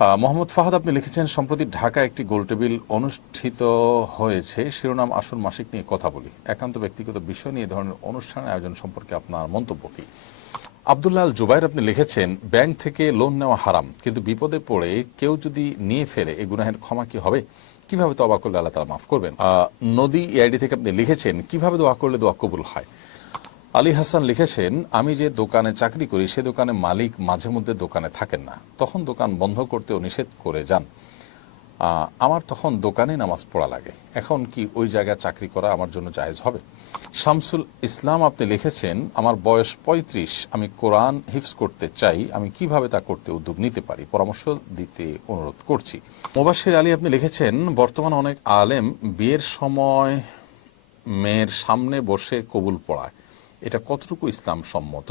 মোহাম্মদ ফাহাদ আপনি লিখেছেন, সম্প্রতি ঢাকায় একটি গোলটেবিল অনুষ্ঠিত হয়েছে, শিরোনাম আসুন মাসিক নিয়ে কথা বলি। একান্ত ব্যক্তিগত বিষয় নিয়ে ধরনের অনুষ্ঠানের আয়োজন সম্পর্কে আপনার মন্তব্য কি? আব্দুল্লাহ আল জুবাইর আপনি লিখেছেন, ব্যাংক থেকে লোন নেওয়া হারাম, কিন্তু বিপদে পড়ে কেউ যদি নিয়ে ফেলে এই গুনাহের ক্ষমা কি হবে? কিভাবে তওবা করলে আল্লাহ তাআলা মাফ করবেন? নদী এআইডি থেকে আপনি লিখেছেন, কিভাবে দোয়া করলে দোয়া কবুল হয়? আলী হাসান লিখেছেন, আমি যে দোকানে চাকরি করি সে দোকানে মালিক মাঝে মধ্যে দোকানে থাকেন না, তখন দোকান বন্ধ করতেও নিষেধ করে যান। আমার তখন দোকানে নামাজ পড়া লাগে, এখন কি ওই জায়গায় চাকরি করা আমার জন্য জায়েজ হবে? শামসুল ইসলাম আপনি লিখেছেন, আমার বয়স ৩৫, আমি কোরআন হিফজ করতে চাই, আমি কিভাবে তা করতে উদ্যোগ নিতে পারি, পরামর্শ দিতে অনুরোধ করছি। মোবাশ্বির আলী আপনি লিখেছেন, বর্তমান অনেক আলেম বিয়ের সময় মেয়ের সামনে বসে কবুল পড়ায়, এটা কতটুকু ইসলাম সম্মত?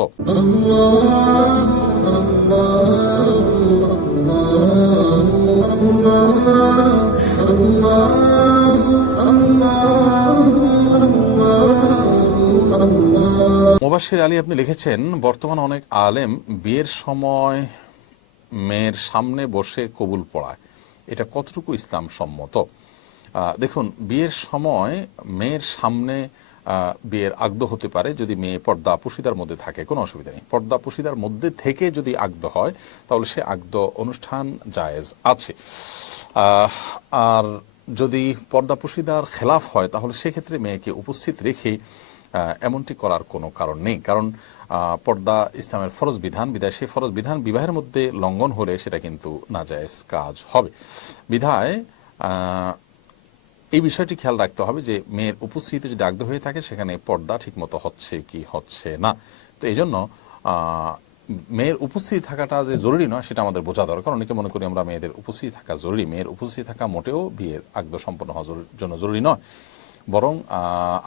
মোবাশ্বির আলী আপনি লিখেছেন, বর্তমান অনেক আলেম বিয়ের সময় মেয়ের সামনে বসে কবুল পড়ায়, এটা কতটুকু ইসলাম সম্মত? দেখুন, বিয়ের সময় মেয়ের সামনে বিয়ের আগদ হতে পারে যদি মেয়ে পর্দা পুশিদার মধ্যে থাকে, কোনো অসুবিধা নেই। পর্দা পুশিদার মধ্যে থেকে যদি আগদ হয় তাহলে সে আগদ অনুষ্ঠান জায়েজ আছে। আর যদি পর্দা পুশিদার খেলাফ হয় তাহলে সেক্ষেত্রে মেয়েকে উপস্থিত রেখে এমনটি করার কোনো কারণ নেই, কারণ পর্দা ইসলামের ফরজ বিধান, বিধায় সেই ফরজ বিধান বিবাহের মধ্যে লঙ্ঘন হলে সেটা কিন্তু নাজায়েজ কাজ হবে। বিধায় এই বিষয়টি খেয়াল রাখতে হবে যে মেয়ের উপস্থিতি যদি আগদ হয়ে থাকে সেখানে পর্দা ঠিকমতো হচ্ছে কি হচ্ছে না। তো এই জন্য মেয়ের উপস্থিতি থাকাটা যে জরুরি নয় সেটা আমাদের বোঝা দরকার। অনেকে মনে করি আমরা মেয়েদের উপস্থিতি থাকা জরুরি, মেয়ের উপস্থিতি থাকা মোটেও বিয়ের আগদ সম্পন্ন হওয়ার জন্য জরুরি নয়, বরং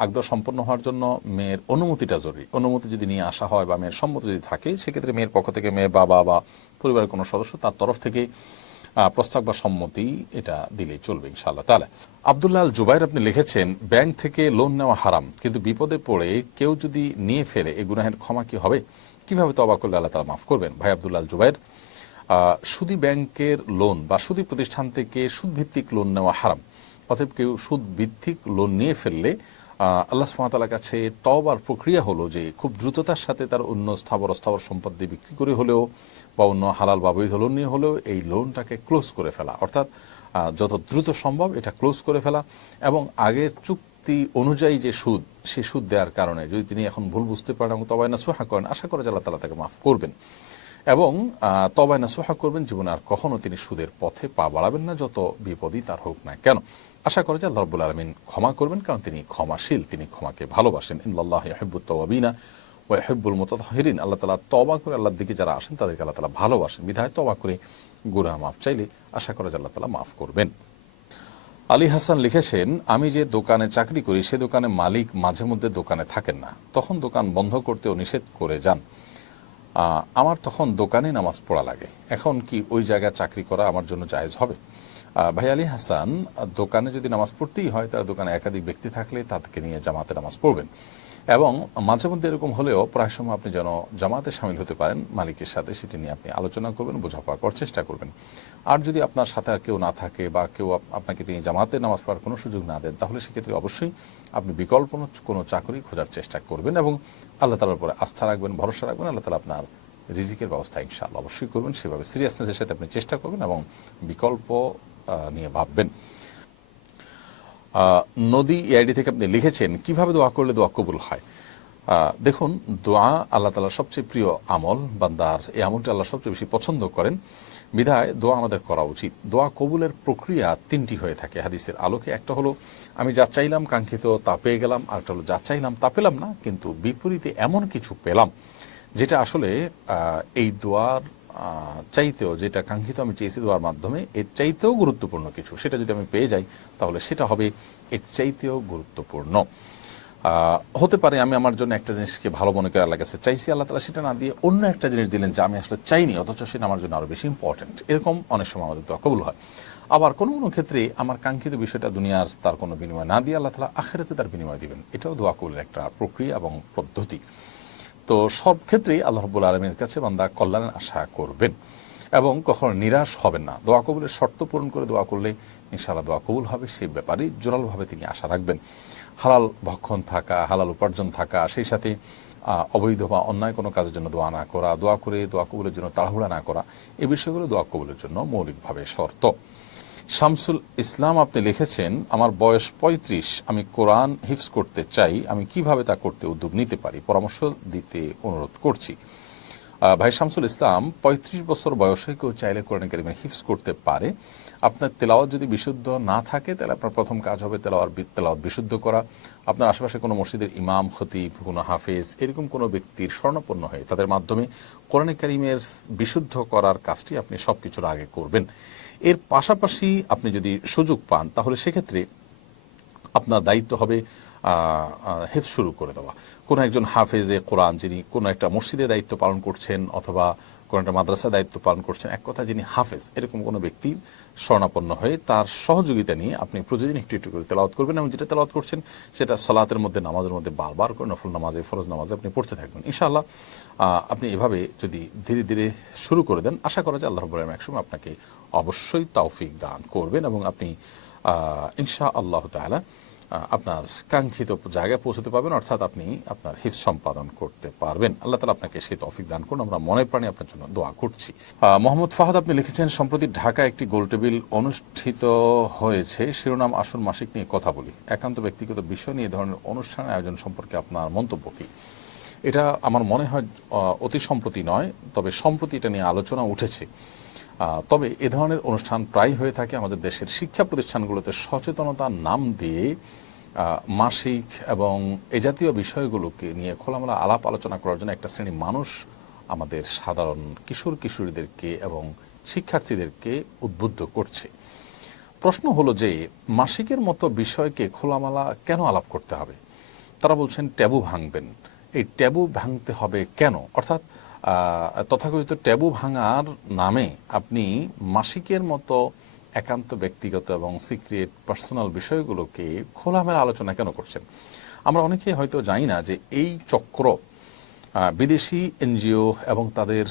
আগদ সম্পন্ন হওয়ার জন্য মেয়ের অনুমতিটা জরুরি। অনুমতি যদি নিয়ে আসা হয় বা মেয়ের সম্মতি যদি থাকে সেক্ষেত্রে মেয়ের পক্ষ থেকে মেয়ের বাবা বা পরিবারের কোনো সদস্য তার তরফ থেকে প্রস্তাব বা সম্মতি এটা দিলেই চলবে ইনশাআল্লাহ তাআলা। আব্দুল্লাহ আল জুবাইর আপনি লিখেছেন, ব্যাংক থেকে লোন নেওয়া হারাম, কিন্তু বিপদে পড়ে কেউ যদি নিয়ে ফেলে এই গুনাহের ক্ষমা কি হবে? কিভাবে তওবা করলে আল্লাহ তাআলা মাফ করবেন? ভাই আব্দুল্লাহ আল জুবাইর, সুদী ব্যাংকের লোন বা সুদী প্রতিষ্ঠান থেকে সুদভিত্তিক লোন নেওয়া হারাম। অতএব কেউ সুদ ভিত্তিক লোন নিয়ে ফেললে আল্লাহ সুবহানাহু ওয়া তাআলার কাছে তওবার প্রক্রিয়া হলো যে খুব দ্রুততার সাথে তার অন্য স্থাবর সম্পদ দিয়ে বিক্রি করে হলেও বা অন্য হালাল বা বৈধ লোন নিয়ে হলেও এই লোনটাকে ক্লোজ করে ফেলা, অর্থাৎ যত দ্রুত সম্ভব এটা ক্লোজ করে ফেলা, এবং আগের চুক্তি অনুযায়ী যে সুদ সেই সুদ দেওয়ার কারণে যদি তিনি এখন ভুল বুঝতে পারেন এবং তওবা নাসুহা করেন, আশা করে যে আল্লাহ তাআলা তাকে মাফ করবেন, এবং তওবা নাসুহা করবেন, জীবনে আর কখনো তিনি সুদের পথে পা বাড়াবেন না, যত বিপদই তার হোক না কেন। আশা করে যে আল্লাহ রাব্বুল আলামিন ক্ষমা করবেন, কারণ তিনি ক্ষমাশীল, তিনি ক্ষমাকে ভালোবাসেন। ইন্নাল্লাহা ইউহিব্বুত তাওয়াবিনা ওয়া ইউহিব্বুল মুতাতাহহিরিন। আল্লাহ তাআলা তওবা করে আল্লাহর দিকে যারা আসেন তাদেরকে আল্লাহ তাআলা ভালোবাসেন, বিধায় তওবা করে গুনাহ মাফ চাইলে আশা করে যে আল্লাহ তাআলা মাফ করবেন। আলী হাসান লিখেছেন, আমি যে দোকানে চাকরি করি সে দোকানে মালিক মাঝে মধ্যে দোকানে থাকেন না, তখন দোকান বন্ধ করতেও নিষেধ করে যান। আমার তখন দোকানে নামাজ পড়া লাগে, এখন কি ওই জায়গায় চাকরি করা আমার জন্য জায়েজ হবে? ভাই আলী হাসান, দোকানে যদি নামাজ পড়তেই হয় তার দোকানে একাধিক ব্যক্তি থাকলে তাদেরকে নিয়ে জামাতে নামাজ পড়বেন, এবং মাঝে মধ্যে এরকম হলেও প্রায় সময় আপনি যেন জামাতে সামিল হতে পারেন মালিকের সাথে, সেটি নিয়ে আপনি আলোচনা করবেন, বোঝাপড়া করার চেষ্টা করবেন। আর যদি আপনার সাথে আর কেউ না থাকে বা কেউ আপনাকে তিনি জামাতে নামাজ পড়ার কোনো সুযোগ না দেন, তাহলে সেক্ষেত্রে অবশ্যই আপনি বিকল্প কোনো চাকরি খোঁজার চেষ্টা করবেন এবং আল্লাহ তাআলার উপরে আস্থা রাখবেন, ভরসা রাখবেন। আল্লাহ তাআলা আপনার রিজিকের ব্যবস্থা ইনশাআল্লাহ অবশ্যই করবেন। সেভাবে সিরিয়াসনেসের সাথে আপনি চেষ্টা করবেন এবং বিকল্প নিয়ে ভাববেন। নদী এআইডি থেকে আপনি লিখেছেন, কিভাবে দোয়া করলে দোয়া কবুল হয়? দেখুন, দোয়া আল্লাহ তাআলার সবচেয়ে প্রিয় আমল, বান্দার এই আমলটি আল্লাহ সবচেয়ে বেশি পছন্দ করেন, বিধায় দোয়া আমাদের করা উচিত। দোয়া কবুলের প্রক্রিয়া তিনটি হয়ে থাকে হাদিসের আলোকে। একটা হলো আমি যা চাইলাম কাঙ্ক্ষিত তা পেয়ে গেলাম, আরেকটা হলো যা চাইলাম তা পেলাম না কিন্তু বিপরীতে এমন কিছু পেলাম যেটা আসলে এই দোয়ার চাইতেও, যেটা কাঙ্ক্ষিত আমি চেয়েছি দোয়ার মাধ্যমে, এর চাইতেও গুরুত্বপূর্ণ কিছু, সেটা যদি আমি পেয়ে যাই তাহলে সেটা হবে এর চাইতেও গুরুত্বপূর্ণ। হতে পারে আমি আমার জন্য একটা জিনিসকে ভালো মনে করে আল্লাহর কাছে চাইছি, আল্লাহ তাআলা সেটা না দিয়ে অন্য একটা জিনিস দিলেন যা আমি আসলে চাইনি, অথচ সেটা আমার জন্য আরও বেশি ইম্পর্টেন্ট। এরকম অনেক সময় আমাদের দোয়া কবুল হয়। আবার কোনো কোনো ক্ষেত্রে আমার কাঙ্ক্ষিত বিষয়টা দুনিয়ার তার কোনো বিনিময় না দিয়ে আল্লাহ তাআলা আখিরাতে তার বিনিময় দিবেন। এটাও দোয়া কবুলের একটা প্রক্রিয়া এবং পদ্ধতি। তো সব ক্ষেত্রেই আল্লাহ রাব্বুল আলামিনের কাছে বান্দা কল্যাণের আশা করবেন। এবং কখনো নিরাশ হবেন না। দোয়া কবুলের শর্ত পূরণ করে দোয়া করলে ইনশাআল্লাহ দোয়া কবুল হবে, সেই ব্যাপারে জোরালোভাবে তিনি আশা রাখবেন। হালাল ভক্ষণ থাকা, হালাল উপার্জন থাকা, সেই সাথে অবৈধ বা অন্যায় কোনো কাজের জন্য দোয়া না করা, দোয়া করে দোয়া কবুলের জন্য তাড়াহুড়া না করা, এই বিষয়গুলো দোয়া কবুলের জন্য মৌলিকভাবে শর্ত। শামসুল ইসলাম আপনি লিখেছেন, আমার বয়স 35, আমি কোরআন হিফজ করতে চাই, আমি কিভাবে তা করতে উদ্যোগ নিতে পারি, পরামর্শ দিতে অনুরোধ করছি। ভাই শামসুল ইসলাম, 35 বছর বয়সে কেউ চাইলে কোরআন কারীমের হিফজ করতে পারে। আপনার তেলাওয়াত যদি বিশুদ্ধ না থাকে তাহলে আপনার প্রথম কাজ হবে তেলাওয়াত বিশুদ্ধ করা। আপনার আশেপাশে কোনো মসজিদের ইমাম, খতিব, কোনো হাফেজ, এরকম কোনো ব্যক্তির শরণাপন্ন হয়ে তাদের মাধ্যমে কোরআন কারীমের বিশুদ্ধ করার কাজটি আপনি সব কিছুর আগে করবেন। এর পাশাপাশি আপনি যদি সুযোগ পান তাহলে সেক্ষেত্রে আপনার দায়িত্ব হবে হেফজ শুরু করে দেওয়া। কোনো একজন হাফেজে কোরআন যিনি কোনো একটা মসজিদের দায়িত্ব পালন করছেন অথবা কোনো একটা মাদ্রাসার দায়িত্ব পালন করছেন, এক কথা যিনি হাফেজ, এরকম কোনো ব্যক্তির শরণাপন্ন হয়ে তার সহযোগিতা নিয়ে আপনি প্রতিদিন একটু একটু করে তেলাওয়াত করবেন এবং যেটা তেলাওয়াত করছেন সেটা সালাতের মধ্যে, নামাজের মধ্যে বারবার করে নফল নামাজে, ফরজ নামাজে আপনি পড়তে থাকবেন। ইনশাআল্লাহ আপনি এভাবে যদি ধীরে ধীরে শুরু করে দেন, আশা করা যায় আল্লাহ রাব্বুল আলামিন একসময় আপনাকে অবশ্যই তৌফিক দান করবেন এবং আপনি ইনশাআল্লাহ তাআলা আপনার কাঙ্ক্ষিত জায়গায় পৌঁছতে পারবেন, অর্থাৎ আপনি আপনার হিফজ সম্পাদন করতে পারবেন। আল্লাহ তাআলা আপনাকে সেই তৌফিক দান করুন, আমরা মনে প্রাণে আপনার জন্য দোয়া করছি। মোহাম্মদ ফাহাদ আপনি লিখেছেন, সম্প্রতি ঢাকায় একটি গোলটেবিল অনুষ্ঠিত হয়েছে, শিরোনাম আসুন মাসিক নিয়ে কথা বলি। একান্ত ব্যক্তিগত বিষয় নিয়ে ধরনের অনুষ্ঠান আয়োজন সম্পর্কে আপনার মন্তব্য কী? এটা আমার মনে হয় অতি সম্প্রতি নয়, তবে সম্প্রতি এটা নিয়ে আলোচনা উঠেছে। তবে এ ধরনের অনুষ্ঠান প্রায় হয়ে থাকে আমাদের দেশের শিক্ষা প্রতিষ্ঠানগুলোতে সচেতনতার নাম দিয়ে মাসিক এবং এ জাতীয় বিষয়গুলোকে নিয়ে খোলামেলা আলাপ আলোচনা করার জন্য একটা শ্রেণী মানুষ আমাদের সাধারণ কিশোর কিশোরীদেরকে এবং শিক্ষার্থীদেরকে উদ্বুদ্ধ করছে। প্রশ্ন হলো যে মাসিকের মতো বিষয়কে খোলামেলা কেন আলাপ করতে হবে? তারা বলছেন ট্যাবু ভাঙবেন। এই ট্যাবু ভাঙতে হবে কেন? অর্থাৎ তথাকথিত ট্যাবু ভাঙার নামে আপনি মাসিকের মতো একান্ত ব্যক্তিগত এবং সিক্রেট পার্সোনাল বিষয়গুলোকে খোলামেলা আলোচনা কেন করছেন? আমরা অনেকেই হয়তো জানি না যে এই চক্র বিদেশি এনজিও এবং তাদের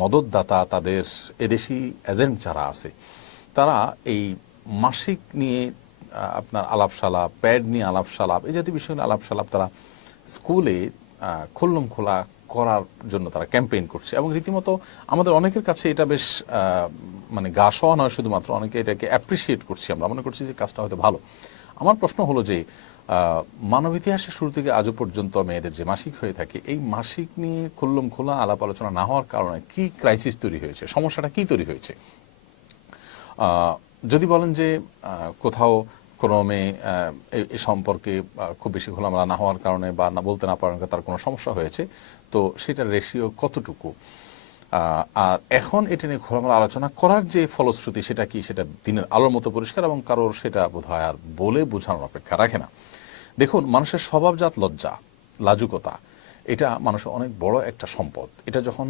মদতদাতা, তাদের এদেশি এজেন্ট যারা আছে, তারা এই মাসিক নিয়ে আপনার আলাপসালাপ, প্যাড নিয়ে আলাপসালাপ, এই জাতীয় বিষয় নিয়ে আলাপসালাপ তারা স্কুলে খুল্লম খোলা করার জন্য তারা ক্যাম্পেইন করছে এবং রীতিমতো আমাদের অনেকের কাছে এটা বেশ মানে গা সওয়া নয়, শুধুমাত্র অনেকে এটাকে অ্যাপ্রিসিয়েট করছি, আমরা মনে করছি যে কাজটা হয়তো ভালো। আমার প্রশ্ন হলো যে মানব ইতিহাসের শুরু থেকে আজও পর্যন্ত মেয়েদের যে মাসিক হয়ে থাকে, এই মাসিক নিয়ে খুল্লম খোলা আলাপ আলোচনা না হওয়ার কারণে কি ক্রাইসিস তৈরি হয়েছে, সমস্যাটা কি তৈরি হয়েছে? যদি বলেন যে কোথাও কোনো মেয়ে এ সম্পর্কে খুব বেশি খোলামেলা না হওয়ার কারণে বা না বলতে না পারার কারণে তার কোনো সমস্যা হয়েছে, তো সেটার রেশিও কতটুকু? আর এখন এটা নিয়ে খোলামেলা আলোচনা করার যে ফলশ্রুতি সেটা কি, সেটা দিনের আলোর মতো পরিষ্কার এবং কারোর সেটা বোধহয় আর বলে বোঝানোর অপেক্ষা রাখে না। দেখুন, মানুষের স্বভাবজাত লজ্জা, লাজুকতা, এটা মানুষের অনেক বড় একটা সম্পদ। এটা যখন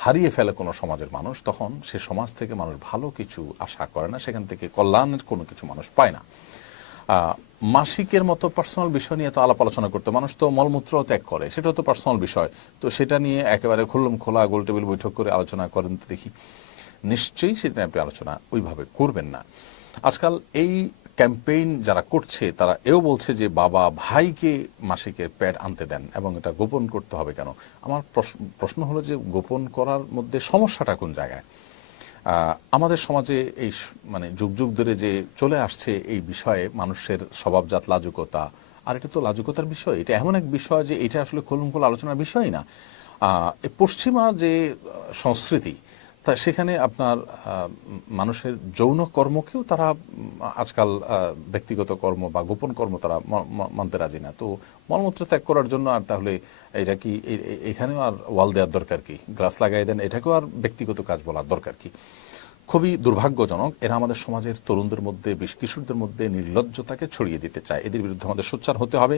হারিয়ে ফেলে কোনো সমাজের মানুষ, তখন সে সমাজ থেকে মানুষ ভালো কিছু আশা করে না, সেখান থেকে কল্যাণের কোনো কিছু মানুষ পায় না। মাসিকের মতো পার্সোনাল বিষয় নিয়ে তো আলাপ আলোচনা করতে, মানুষ তো মলমূত্র ত্যাগ করে, সেটাও তো পার্সোনাল বিষয়, তো সেটা নিয়ে একেবারে খুল্লম খোলা গোলটেবিল বৈঠক করে আলোচনা করেন তো দেখি? নিশ্চয়ই সেটা আপনি আলোচনা ওইভাবে করবেন না। আজকাল এই ক্যাম্পেইন যারা করছে তারা এও বলছে যে বাবা ভাইকে মাসিকের প্যাড আনতে দেন এবং এটা গোপন করতে হবে কেন? আমার প্রশ্ন হলো যে গোপন করার মধ্যে সমস্যাটা কোন জায়গায়? আমাদের সমাজে এই মানে যুগ যুগ ধরে যে চলে আসছে এই বিষয়ে মানুষের স্বভাবজাত লাজুকতা, আর এটা তো লাজুকতার বিষয়, এটা এমন এক বিষয় যে এটা আসলে খোলামেলা আলোচনার বিষয়ই না। পশ্চিমা যে সংস্কৃতি, তা সেখানে আপনার মানুষের যৌন কর্মকেও তারা আজকাল ব্যক্তিগত কর্ম বা গোপন কর্ম তারা মানতে রাজি না। তো মলমূত্র ত্যাগ করার জন্য আর তাহলে এটা কি এখানেও আর ওয়াল দেওয়ার দরকার কি? গ্লাস লাগাই দেন, এটাকেও আর ব্যক্তিগত কাজ বলার দরকার কি? খুবই দুর্ভাগ্যজনক। এরা আমাদের সমাজের তরুণদের মধ্যে, কিশোরদের মধ্যে নির্লজ্জতাকে ছড়িয়ে দিতে চায়। এদের বিরুদ্ধে আমাদের সোচ্চার হতে হবে।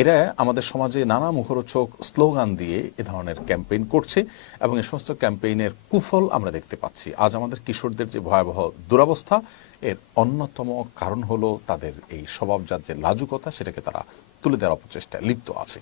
এরা আমাদের সমাজে নানা মুখরোচক স্লোগান দিয়ে এ ধরনের ক্যাম্পেইন করছে এবং এই সমস্ত ক্যাম্পেইনের কুফল আমরা দেখতে পাচ্ছি। আজ আমাদের কিশোরদের যে ভয়াবহ দুরবস্থা, এর অন্যতম কারণ হলো তাদের এই স্বভাবজাত যে লাজুকতা, সেটাকে তারা তুলে দেওয়ার অপচেষ্টায় লিপ্ত আছে।